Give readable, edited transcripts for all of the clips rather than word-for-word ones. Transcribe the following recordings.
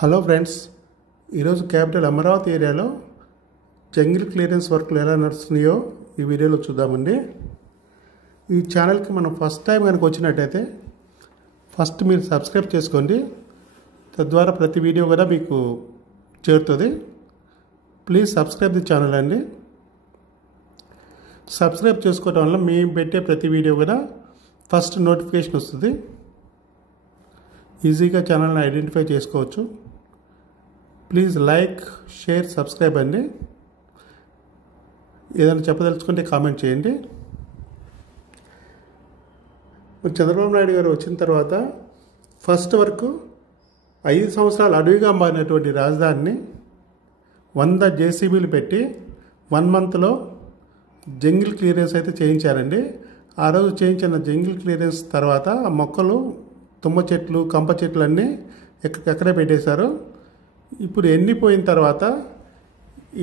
Hello friends, ఈరోజు capital Amaravati ఏరియాలో jungle clearance వర్క్లు ఎలా నడుస్తున్నాయో ఈ వీడియోలో చూద్దామండి. ఈ ఛానల్కి మనం ఫస్ట్ టైం కనుక వచ్చినట్టయితే ఫస్ట్ మీరు సబ్స్క్రైబ్ చేసుకోండి. తద్వారా ప్రతి వీడియో కూడా మీకు చేరుతుంది. ప్లీజ్ సబ్స్క్రైబ్ ది ఛానల్ అండి. సబ్స్క్రైబ్ చేసుకోవడం వల్ల మేము పెట్టే ప్రతి వీడియో కూడా ఫస్ట్ నోటిఫికేషన్ వస్తుంది. ఈజీగా ఛానల్ని ఐడెంటిఫై చేసుకోవచ్చు. ప్లీజ్ లైక్, షేర్, సబ్స్క్రైబ్ అండి. ఏదైనా చెప్పదలుచుకుంటే కామెంట్ చేయండి. చంద్రబాబు నాయుడు గారు వచ్చిన తర్వాత ఫస్ట్ వరకు 5 సంవత్సరాలు అడవిగా మారినటువంటి రాజధానిని 100 జేసీబీలు పెట్టి 1 మంత్లో జంగిల్ క్లియరెన్స్ అయితే చేయించారండి. ఆ రోజు చేయించిన జంగిల్ క్లియరెన్స్ తర్వాత ఆ మొక్కలు, తుమ్మ చెట్లు, కంప చెట్లు అన్నీ ఎక్కడే పెట్టేశారు. ఇప్పుడు ఎండిపోయిన తర్వాత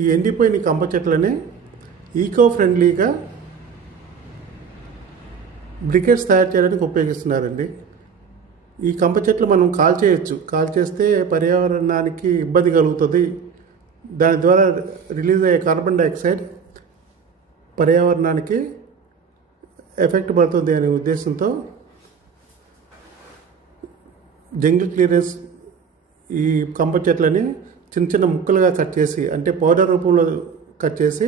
ఈ ఎండిపోయిన కంప చెట్లని ఈకో ఫ్రెండ్లీగా బ్రికెట్స్ తయారు చేయడానికి ఉపయోగిస్తున్నారండి. ఈ కంప చెట్లు మనం కాల్చేయచ్చు. కాల్చేస్తే పర్యావరణానికి ఇబ్బంది కలుగుతుంది. దాని ద్వారా రిలీజ్ అయ్యే కార్బన్ డైఆక్సైడ్ పర్యావరణానికి ఎఫెక్ట్ పడుతుంది అనే ఉద్దేశంతో జంగిల్ క్లియరెన్స్ ఈ కంప చెట్లని చిన్న చిన్న ముక్కలుగా కట్ చేసి, అంటే పౌడర్ రూపంలో కట్ చేసి,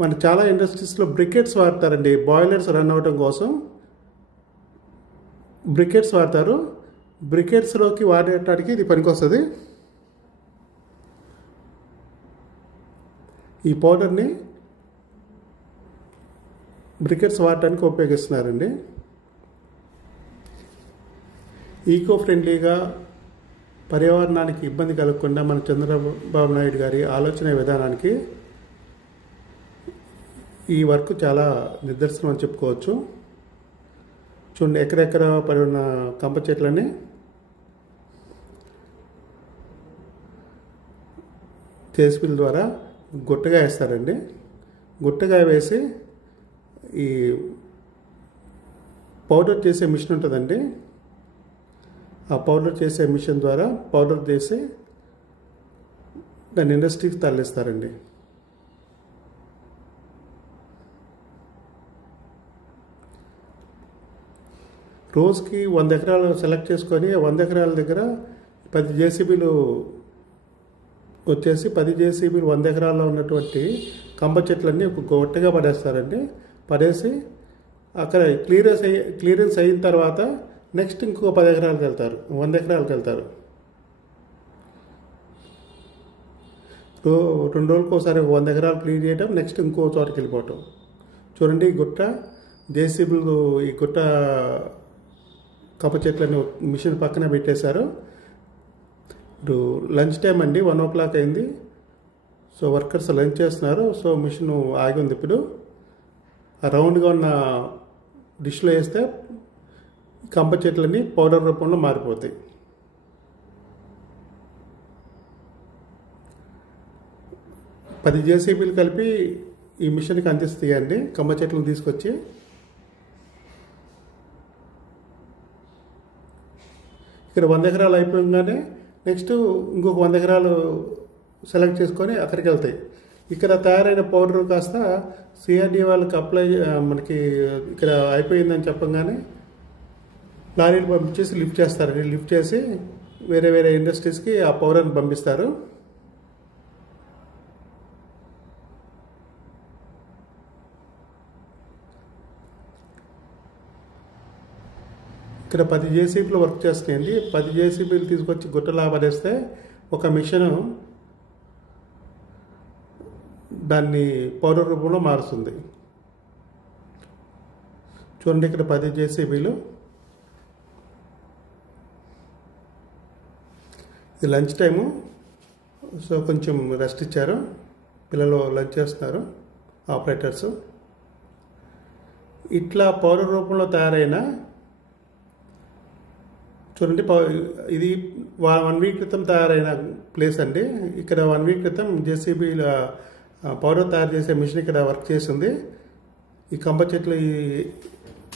మన చాలా ఇండస్ట్రీస్లో బ్రికెట్స్ వాడతారండి. బాయిలర్స్ రన్ అవ్వడం కోసం బ్రికెట్స్ వాడతారు. బ్రికెట్స్లోకి వాడటానికి ఇది పనికొస్తుంది. ఈ పౌడర్ని బ్రికెట్స్ వాడటానికి ఉపయోగిస్తున్నారండి. ఈకో ఫ్రెండ్లీగా పర్యావరణానికి ఇబ్బంది కలగకుండా మన చంద్రబాబు నాయుడు గారి ఆలోచన విధానానికి ఈ వర్క్ చాలా నిదర్శనం అని చెప్పుకోవచ్చు. చూడండి, ఎక్కడెక్కడ పడిన కంప చెట్లని జేసీబీల ద్వారా గుట్టగా వేస్తారండి. గుట్టగా వేసి ఈ పౌడర్ చేసే మిషన్ ఉంటుందండి. ఆ పౌడర్ చేసే మిషన్ ద్వారా పౌడర్ చేసి దాన్ని ఇండస్ట్రీకి తరలిస్తారండి. రోజుకి 100 ఎకరాలు సెలెక్ట్ చేసుకొని 100 ఎకరాల దగ్గర 10 జేసీబీలు వచ్చేసి 10 జేసీబీలు 100 ఎకరాల్లో ఉన్నటువంటి కంప చెట్లన్నీ ఒక గొట్టగా పడేస్తారండి. పడేసి అక్కడ క్లియరెన్స్ అయిన తర్వాత నెక్స్ట్ ఇంకో 10 ఎకరాలకు వెళ్తారు, 100 ఎకరాలకు వెళ్తారు. 2 రోజులకు ఒకసారి 100 ఎకరాలు క్లీన్ చేయటం, నెక్స్ట్ ఇంకో చోటకి వెళ్ళిపోవటం. చూడండి, ఈ గుట్ట జేసీబీలు ఈ గుట్ట కప్ప చెట్లని మిషన్ పక్కన పెట్టేశారు. ఇప్పుడు లంచ్ టైం అండి, 1 o'clock అయింది. సో వర్కర్స్ లంచ్ చేస్తున్నారు. సో మిషన్ ఆగి ఉంది. ఇప్పుడు ఆ రౌండ్గా ఉన్న డిష్లో వేస్తే కంప చెట్లని పౌడర్ రూపంలో మారిపోతాయి. పది జేసీబీలు కలిపి ఈ మిషన్కి అందిస్తాయండి. కంప చెట్లను తీసుకొచ్చి ఇక్కడ 100 ఎకరాలు అయిపోగానే నెక్స్ట్ ఇంకొక 100 ఎకరాలు సెలెక్ట్ చేసుకొని అక్కడికి వెళ్తాయి. ఇక్కడ తయారైన పౌడర్ కాస్త సిఆర్డీ వాళ్ళకి మనకి ఇక్కడ అయిపోయిందని చెప్పగానే లారీలు పంపించేసి లిఫ్ట్ చేస్తారండి. లిఫ్ట్ చేసి వేరే వేరే ఇండస్ట్రీస్కి ఆ పౌడర్ని పంపిస్తారు. ఇక్కడ 10 జేసీబీలు వర్క్ చేస్తున్నాయండి. 10 జేసీబీలు తీసుకొచ్చి గుట్టలా పడేస్తే ఒక మిషన్ దాన్ని పౌడర్ రూపంలో మారుస్తుంది. చూడండి, ఇక్కడ 10 జేసీబీలు. ఇది లంచ్ టైము. సో కొంచెం రెస్ట్ ఇచ్చారు. పిల్లలు లంచ్ చేస్తున్నారు, ఆపరేటర్స్. ఇట్లా పౌడర్ రూపంలో తయారైన చూడండి, ఇది 1 వీక్ క్రితం తయారైన ప్లేస్ అండి. ఇక్కడ 1 వీక్ క్రితం జేసీబీల పౌడర్ తయారు చేసే మిషన్ ఇక్కడ వర్క్ చేసింది. ఈ కంప చెట్లు, ఈ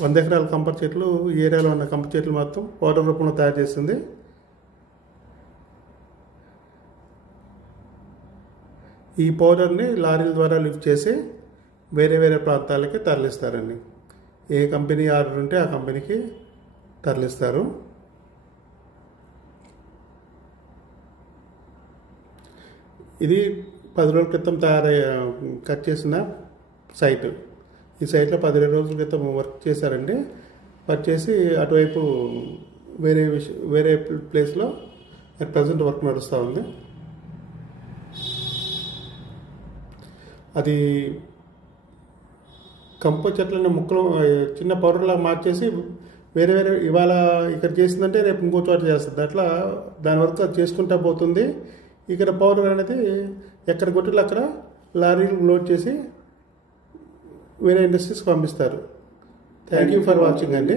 100 ఎకరాల కంప చెట్లు, ఈ ఏరియాలో ఉన్న కంప చెట్లు మొత్తం పౌడర్ రూపంలో తయారు చేసింది. ఈ పౌడర్ని లారీల ద్వారా లిఫ్ట్ చేసి వేరే వేరే ప్రాంతాలకి తరలిస్తారండి. ఏ కంపెనీ ఆర్డర్ ఉంటే ఆ కంపెనీకి తరలిస్తారు. ఇది 10 రోజుల క్రితం కట్ చేసిన సైట్. ఈ సైట్లో 15 రోజుల క్రితం వర్క్ చేశారండి. వర్క్ చేసి అటువైపు వేరే ప్లేస్లో అట్ ప్రజెంట్ వర్క్ నడుస్తూ ఉంది. అది కంప చెట్లని ముక్కలు చిన్న పౌడర్లా మార్చేసి వేరే ఇవాళ ఇక్కడ చేసిందంటే రేపు ఇంకో చోట చేస్తుంది. అట్లా దాని వరకు అది చేసుకుంటా పోతుంది. ఇక్కడ పౌడర్ అనేది ఎక్కడ కొట్టులు అక్కడ లారీలు లోడ్ చేసి వేరే ఇండస్ట్రీస్కి పంపిస్తారు. థ్యాంక్ యూ ఫర్ వాచింగ్ అండి.